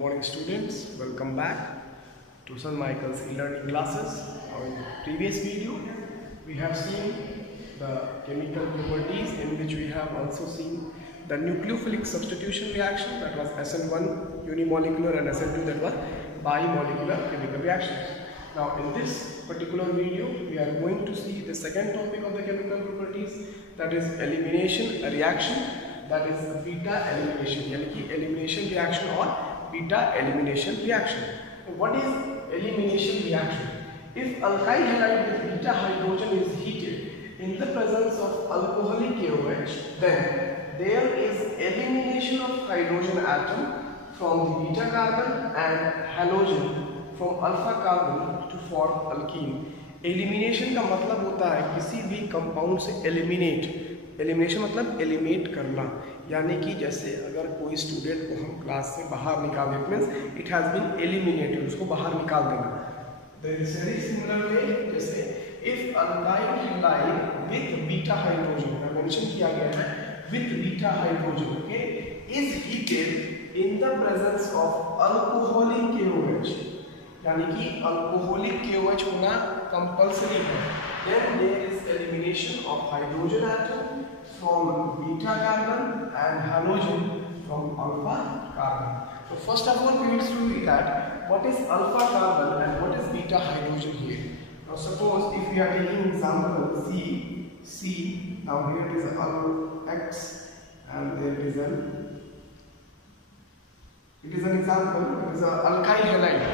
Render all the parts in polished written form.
morning students, welcome back to St. Michael's e-learning classes. Now in the previous video we have seen the chemical properties, in which we have also seen the nucleophilic substitution reaction, that was SN1 unimolecular and SN2 that was bimolecular chemical reactions. Now in this particular video we are going to see the second topic of the chemical properties, that is elimination reaction, that is beta elimination, यानी कि elimination reaction or beta elimination reaction. So what is elimination reaction? If alkyl halide with beta hydrogen is heated in the presence of alcoholic KOH, then there is elimination of hydrogen atom from the beta carbon and halogen from alpha carbon to form alkene. Elimination का मतलब होता है किसी भी कंपाउंड से एलिमिनेशन मतलब एलिमिनेट करना, यानी कि जैसे अगर कोई स्टूडेंट को हम क्लास से बाहर निकाल दें, means it has been eliminated, उसको बाहर निकाल देना. There is very similar way, जैसे if alkyl halide with beta hydrogen, mention किया गया है with beta hydrogen, okay, is heated in the presence of alcoholic KOH, यानी कि अल्कोहलिक KOH होना कंपल्सरी है, then there is elimination of hydrogen atom from beta carbon and halogen from alpha carbon. So first of all we will see that what is alpha carbon and what is beta hydrogen here. Now suppose if we are taking example C, now here it is X and there is it is an example, it is an alkyl halide.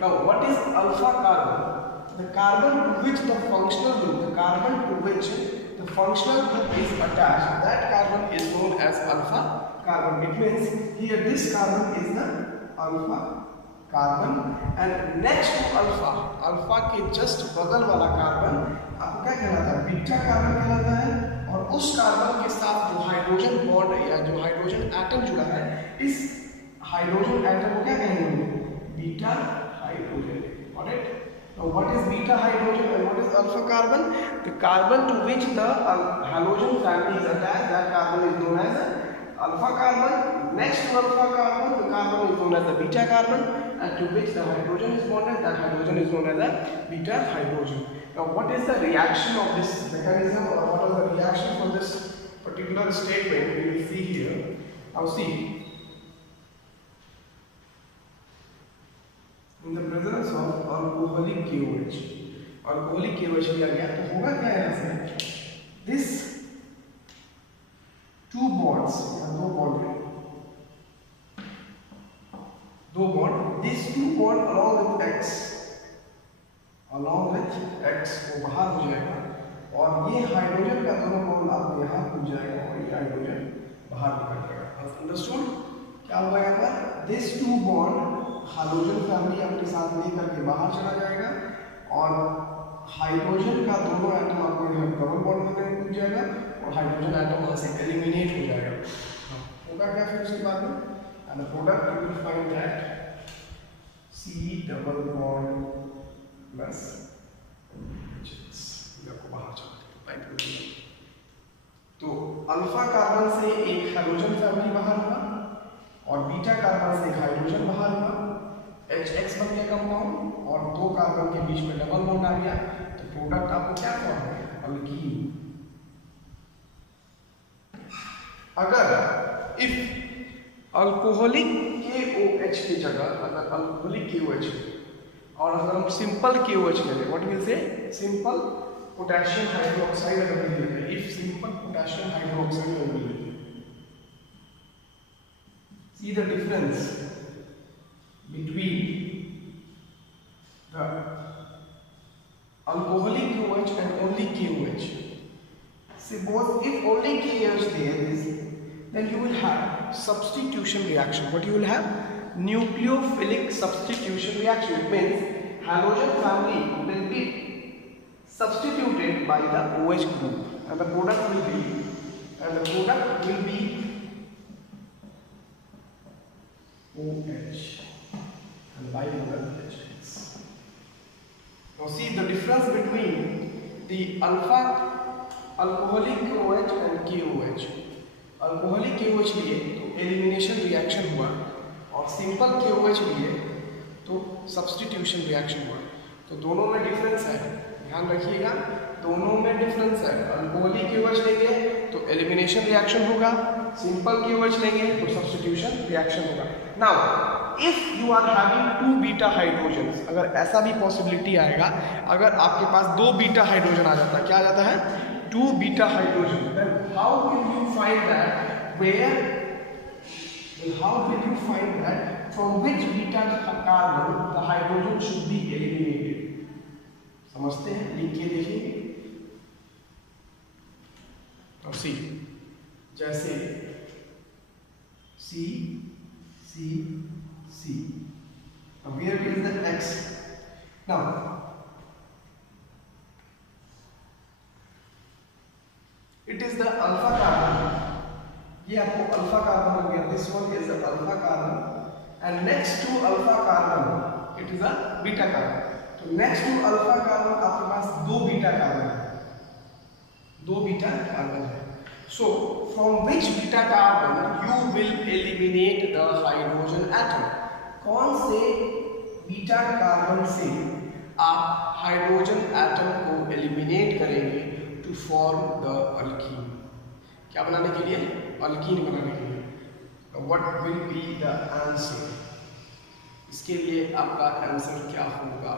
Now what is alpha carbon? The carbon to which the functional group, is attached, that carbon is known as alpha carbon. It means here this carbon is the alpha carbon, and next to alpha के just बगल वाला कार्बन आपको क्या कहलाता है? Beta carbon कहलाता है. और उस कार्बन के साथ जो हाइड्रोजन बॉन्ड या जो हाइड्रोजन एटम जुड़ा है, इस हाइड्रोजन एटम को क्या कहेंगे? Beta hydrogen. Alright? Now what is beta hydrogen and what is alpha carbon? The carbon to which the halogen family is attached, that carbon is known as alpha carbon. Next to alpha carbon, the carbon is known as the beta carbon, and to which the hydrogen is bonded, that hydrogen is known as the beta hydrogen. Now what is the reaction of this mechanism, or what is the reaction for this particular statement? We will see here. Now see, in the presence of alcoholic KOH लिया गया, तो होगा क्या यहाँ से? This two bonds, दो bond, these two bond along with X वो बाहर हो जाएगा, और ये हाइड्रोजन का दोनों बॉन्ड आप यहाँ हो जाएगा और ये हाइड्रोजन बाहर निकल जाएगा. अंडरस्टूड? क्या होगा यहाँ पर? This two bond hydrogen family अपने साथ लेकर के बाहर चला जाएगा, और हाइड्रोजन का दोनों एटम आपको यहाँ डबल बॉन्ड में टूट जाएगा और हाइड्रोजन एटम वहाँ से एलिमिनेट हो जाएगा. होगा क्या फिर उसके बाद में? And the product you will find that C double bond plus आपको बाहर चला जाएगा. तो अल्फा कार्बन से एक हाइड्रोजन फैमिली बाहर हुआ और बीटा कार्बन से एक हाइड्रोजन बाहर हुआ, H बन गया कंपाउंड, और दो कार्बन के बीच में डबल बॉन्ड आ गया, तो प्रोडक्ट आपको क्या फॉर्म है? अल्कीन. अगर इफ अल्कोहलिक KOH की जगह अगर अल्कोहलिक KOH और अगर हम सिंपल KOH ले लें, what will say? Simple potassium hydroxide अगर ले लें, इफ सिंपल पोटेशियम हाइड्रोक्साइड अगर ले लें, see the difference between the alcoholic KOH and only KOH. Suppose if only KOH there is, then you will have substitution reaction. What you will have? Nucleophilic substitution reaction. It means halogen family will be substituted by the OH group, and the product will be OH and bipolar H. Now see the difference between the alcoholic KOH and KOH. Alcoholic KOH लिए तो elimination reaction हुआ, और simple KOH लिए तो substitution reaction हुआ। तो दोनों में डिफरेंस है, ध्यान रखिएगा, दोनों में डिफरेंस है। अल्कोहलिक KOH लेंगे तो एलिमिनेशन रिएक्शन होगा, सिंपल KOH लेंगे तो सब्स्टिट्यूशन रिएक्शन होगा। Now if you are having 2 beta hydrogens, अगर ऐसा भी पॉसिबिलिटी आएगा, अगर आपके पास 2 बीटा हाइड्रोजन आ जाता है, क्या आ जाता है 2 beta hydrogen, then how can you find that where, how can you find that from which beta carbon the hydrogen should be eliminated? समझते हैं, लिख के देखिए। और सी, जैसे C C C, now where is the X? Now it is the alpha carbon, ये आपको alpha carbon हो गया, this one is alpha carbon and next to alpha carbon it is a beta carbon. तो next to alpha carbon आपके पास 2 beta carbon है, 2 beta carbon है। So from which beta carbon you will eliminate the hydrogen atom, कौन से beta carbon से आप hydrogen atom को एलिमिनेट करेंगे टू फॉर्म द अल्कीन, क्या बनाने के लिए, अल्कीन बनाने के लिए। What will be the answer, इसके लिए आपका आंसर क्या होगा।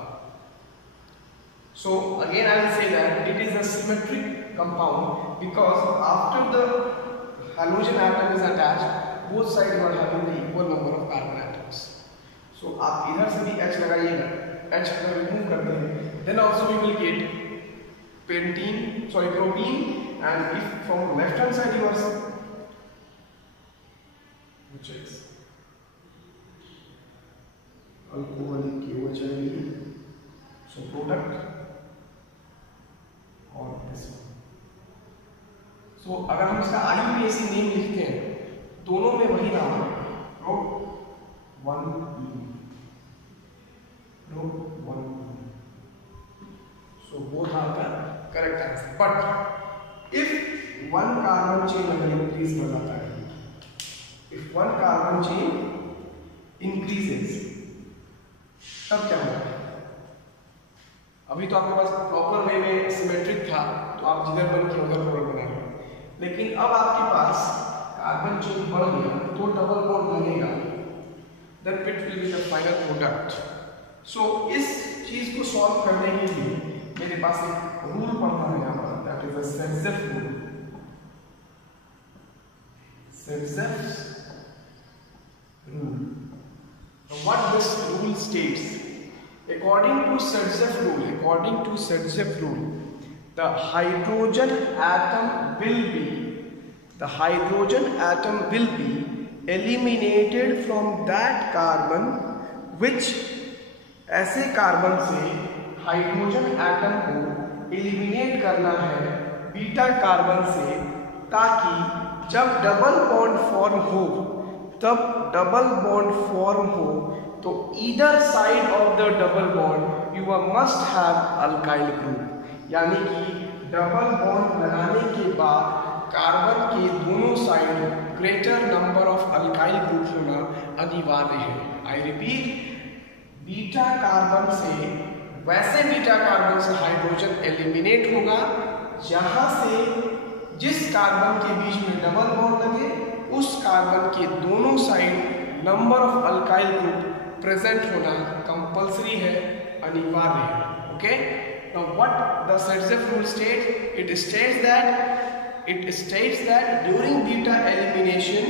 So again I will say that it is a symmetric compound because after the hydrogen atom is attached both side are having the equal number of carbon atoms. So आप इधर से भी H लगाइएगा, H अगर रिमूव करते हैं then also we will get propene, and if from left hand side you are, which is alcoholic KOH, so product और this one। so अगर हम इसका IUPAC नेम लिखते हैं, दोनों में वही नाम है, Pro1E, so both are the correct answer, but if one carbon chain अगर increase हो जाता है, if one carbon chain increases, तब क्या होगा। अभी तो आपके पास प्रॉपर वे में सिमेट्रिक था, तो आप जिधर बन के उधर प्रोडक्ट बना रहे हैं, लेकिन अब आपके पास कार्बन चेन बढ़ गया तो डबल बॉन्ड बनेगा, then it will be the final product। so इस चीज को सॉल्व करने के लिए मेरे पास एक रूल पढ़ता है यहाँ पर, that is a Saytzeff rule. Saytzeff rule, what this rule states, according to Seltzef rule, the hydrogen atom will be eliminated from that carbon which, ऐसे कार्बन से हाइड्रोजन एटम को एलिमिनेट करना है बीटा कार्बन से, ताकि जब डबल बॉन्ड फॉर्म हो, तो either side of the double bond you must have alkyl group, यानी कि डबल बॉन्ड लगाने के बाद कार्बन के दोनों side greater number of alkyl group होना अनिवार्य है। आई रिपीट, बीटा कार्बन से, वैसे बीटा कार्बन से हाइड्रोजन एलिमिनेट होगा जहां से जिस कार्बन के बीच में डबल बॉन्ड लगे उस कार्बन के दोनों side number of alkyl group present होना कंपल्सरी है, अनिवार्य है। Okay, now what the Saytzeff rule states, it states that during beta elimination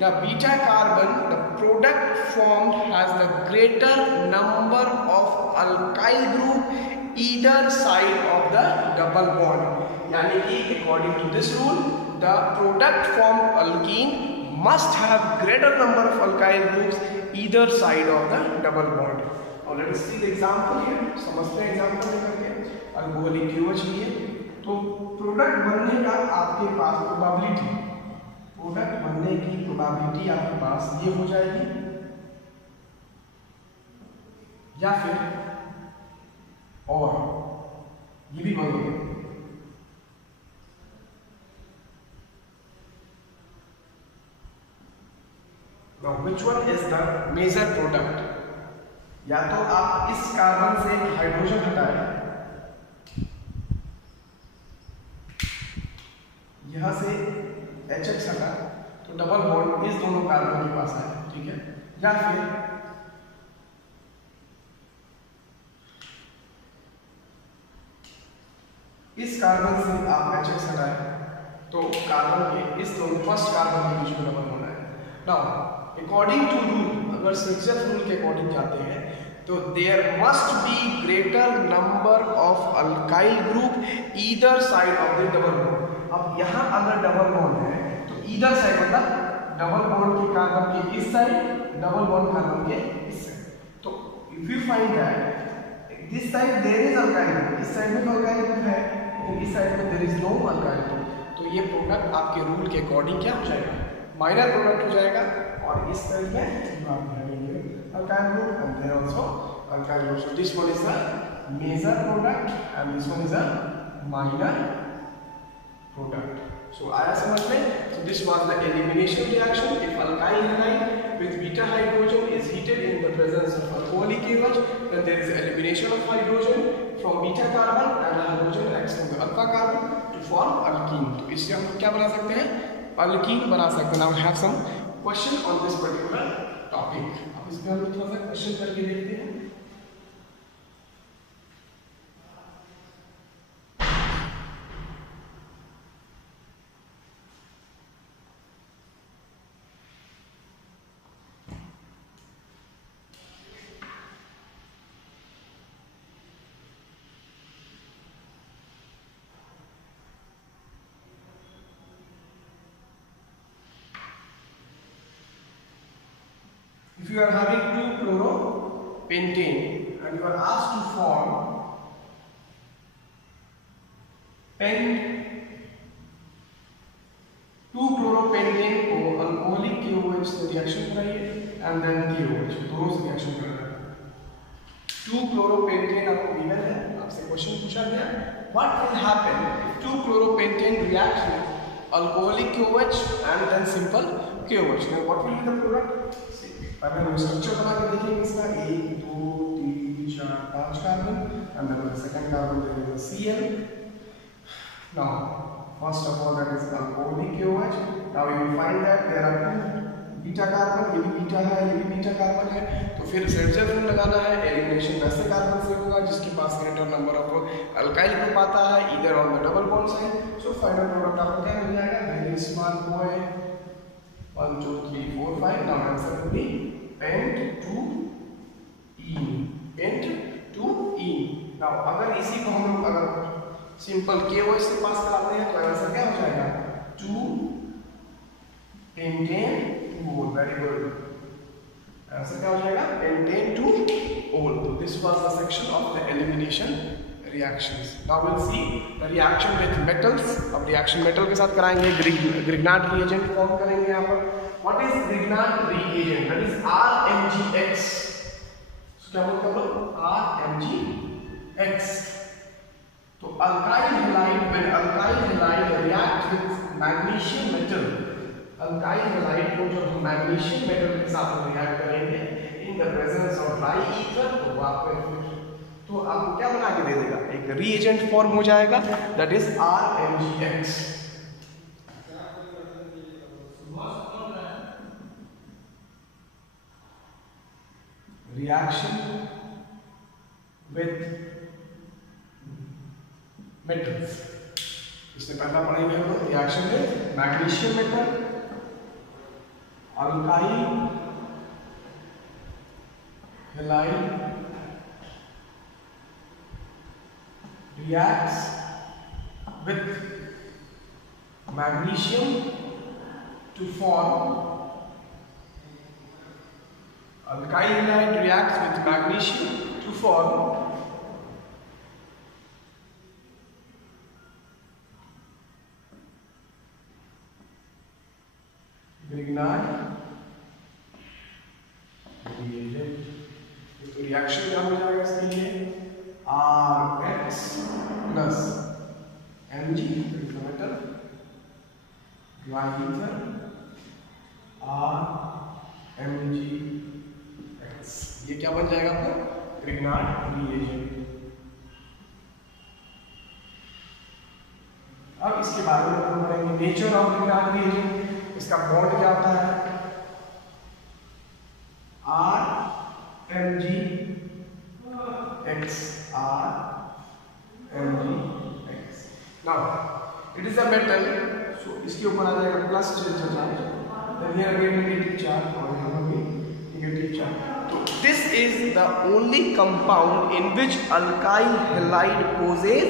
the beta carbon, the product formed, has the greater number of alkyl group either side of the double bond, यानी कि according to this rule the product formed alkene must have greater number of alkyl groups either side of the double bond। Now let us see the example here, समझते हैं एग्जाम्पल करके। Alcoholic KOH लिए तो प्रोडक्ट बनने का आपके पास प्रोबेबिलिटी आपके पास ये हो जाएगी, या फिर और ये भी बनेगा। Now which one is the major product? या तो आप इस कार्बन से हाइड्रोजन हटाएं, यहां से HX हटा तो डबल बॉन्ड इस दोनों कार्बन के पास आए, ठीक है, या फिर इस कार्बन से आप HX हटाएं तो कार्बन के इस दोनों फर्स्ट कार्बन के बीच में डबल बॉन्ड आए। नाउ अकॉर्डिंग टू रूल, अगर सिक्सथ रूल के अकॉर्डिंग जाते हैं तो there must be greater number of alkyl group either side of the double bond. अब यहाँ अगर डबल बॉन्ड है तो ईदर साइड मतलब डबल बॉन्ड के कार्बन के इस साइड, डबल बॉन्ड कार्बन के इस साइड। तो if you find that this side there is alkyl group, इस साइड में अल्काइल ग्रुप है लेकिन इस साइड में there is no alkyl group, तो ये प्रोडक्ट आपके रूल के अकॉर्डिंग क्या हो जाएगा, माइनर प्रोडक्ट हो जाएगा। और इस साइड में आप लेंगे alkyl group and there also alkyl group. So this one is a major product and this one is a minor product. So आया समझ में? So this was the elimination reaction. If alkyl halide with beta hydrogen is heated in the presence of alcoholic KOH, then there is elimination of hydrogen from beta carbon and hydrogen reacts with the alpha carbon to form alkene. तो इससे हम क्या बना सकते हैं? alkene बना सकते हैं. Now we have some question on this particular topic. अब इसमें हम थोड़ा सा क्वेश्चन करके देखते हैं. If you are having 2-chloropentane and you are asked to form pent 2-chloropentane को अल्कोहलिक KOH से रिएक्शन कराइए and then KOH दोनों से रिएक्शन करना है. 2-chloropentane आपको गिवन है, आपसे क्वेश्चन पूछा गया what will happen if 2-chloropentane reacts with alcoholic KOH and then simple KOH, then what will be the product? पहले हम स्ट्रक्चर बना के देखेंगे इसका 1 2 3 4 5 carbon and then the second carbon there is a Cl. Now first of all that is alcoholic KOH. Now you will find that there are 2 beta carbon, ये भी बीटा है, ये भी बीटा कार्बन है, तो फिर सेंसर रूल लगाना है. एलिमिनेशन वैसे कार्बन से होगा जिसके पास greater number of alkyl group आता है इधर ऑन द डबल बॉन्ड्स है. सो फाइनल प्रोडक्ट आपको क्या मिल जाएगा? Very small point 1 2 3 4 5. Now answer will be pent2ene, pent2ene. Now अगर इसी को हम लोग अगर सिंपल KOH से पास कराते हैं तो आंसर क्या हो जाएगा? 2-pentane-2-ol. Very good. आंसर क्या हो जाएगा? pentane-2-ol. तो this was the section of the elimination reactions. Now we'll see the reaction with metals. अब reaction metal के साथ कराएंगे. Grignard reagent फॉर्म करेंगे यहाँ पर. What is Grignard reagent? That is RMgX. So क्या बोलते हैं लोग? RMgX. तो alkyl halide, when alkyl halide react with magnesium metal, alkyl halide को जब हम magnesium metal के साथ react करेंगे in the presence of dry ether, तो आपको तो आपको क्या बना के दे देगा? एक रीएजेंट फॉर्म हो जाएगा, that is RMgX. Reaction with metals. इससे पहला पढ़ेंगे हम लोग reaction with magnesium metal, alkyl halide reacts with magnesium to form alkyl halide reacts with magnesium to form Grignard reagent. तो रिएक्शन क्या हो जाएगा इसके लिए? RX plus Mg metal, dry ether, R MgX। ये क्या बन जाएगा आपका? Grignard reagent. अब इसके बारे में हम पढ़ेंगे नेचर ऑफ ग्रिग्नार्ड रिएजेंट। इसका बॉन्ड क्या होता है? RMgX, RMgX। Now it is a metal, so इसके ऊपर आ जाएगा plus charge, then here again negative charge और यहाँ भी negative charge। तो this is the only compound in which alkyl halide possess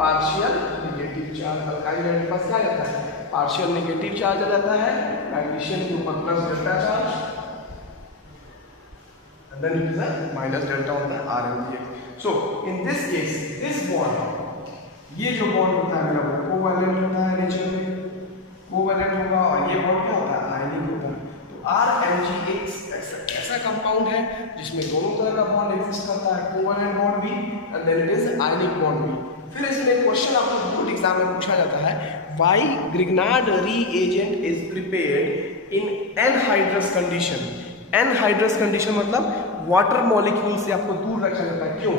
partial negative charge। alkyl halide के पास क्या रहता है? partial negative charge आ जाता है, magnesium के ऊपर plus delta charge, and then it is a minus delta होता है RMgX। So in this case this bond, ये जो बॉन्ड होता है मेरा वो कोवैलेंट होता है, नेचर में कोवैलेंट होगा, और ये बॉन्ड क्या होता है? आयनिक होता है। तो RMgX ऐसा कंपाउंड है जिसमें दोनों तरह का बॉन्ड एग्जिस्ट करता है, कोवैलेंट बॉन्ड भी and then it is ionic bond भी। फिर इसमें क्वेश्चन आपको बोर्ड एग्जाम में पूछा जाता है, why Grignard reagent is prepared in anhydrous condition. Anhydrous condition मतलब वाटर मॉलिक्यूल से आपको दूर रखा जाता है, क्यों?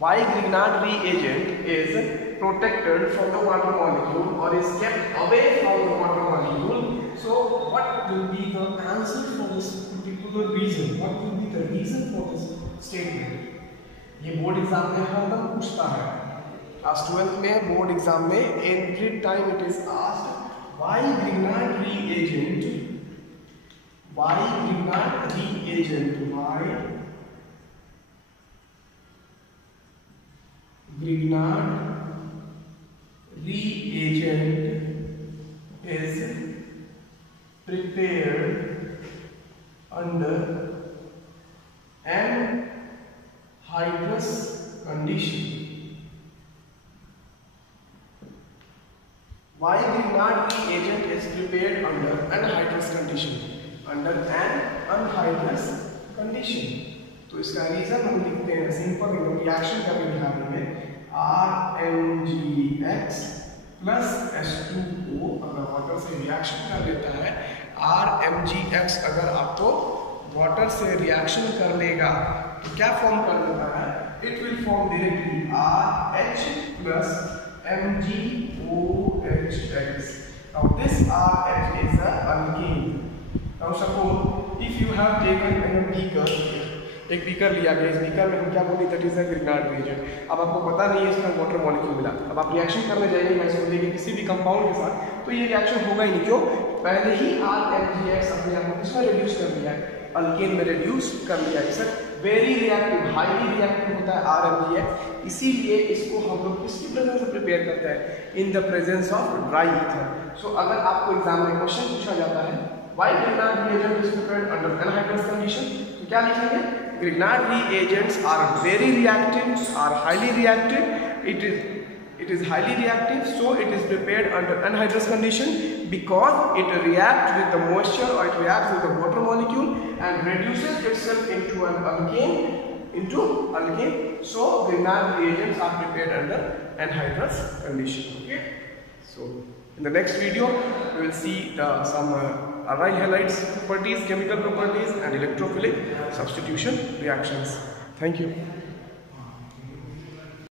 Why Grignard reagent is protected from the water molecule or is kept away from the water molecule? So what will be the answer for this particular reason? What will be the reason for this statement? ये board exam में हरदम पूछता है। Class 12th में board exam में every time it is asked, why Grignard reagent? Why Grignard reagent? Why Grignard reagent is prepared under anhydrous condition. Why Grignard reagent is prepared under anhydrous condition? Under an anhydrous condition. तो इसका रीजन हम लिखते हैं simple reaction का बिहेवियर में RMgX plus H2O अगर वाटर से रिएक्शन कर लेता है, RMgX अगर आपको वाटर से रिएक्शन कर लेगा तो क्या फॉर्म कर देता है? It will form directly RH plus MgOHX। Now this RH is an alkene. Now suppose if you have taken a beaker, एक बीकर लिया गया, इस बीकर में हम क्या बोले? That is a Grignard reagent. अब आपको पता नहीं है इसका वाटर मॉलिक्यूल मिला, अब आप रिएक्शन करने जाएंगे मैंने बोलेंगे किसी भी कंपाउंड के साथ, तो ये रिएक्शन होगा ही नहीं। क्यों? पहले ही RMgX अपने आप को किसमें रिड्यूस कर दिया है? अल्केन में रिड्यूस कर लिया है। Sir very reactive, highly reactive होता है RMgX, इसीलिए इसको हम लोग किसकी प्रेजेंस में प्रिपेयर करते हैं? In the presence of dry ether. So अगर आपको एग्जाम में क्वेश्चन पूछा जाता है why Grignard reagent is prepared under anhydrous condition, तो क्या लिखेंगे? Grignard reagents are very reactive, are highly reactive. It is highly reactive, so it is prepared under anhydrous condition because it reacts with the moisture or it reacts with the water molecule and reduces itself into an alkane. So Grignard reagents are prepared under anhydrous condition. Okay. So in the next video we will see some aryl halides properties, chemical properties and electrophilic substitution reactions. Thank you.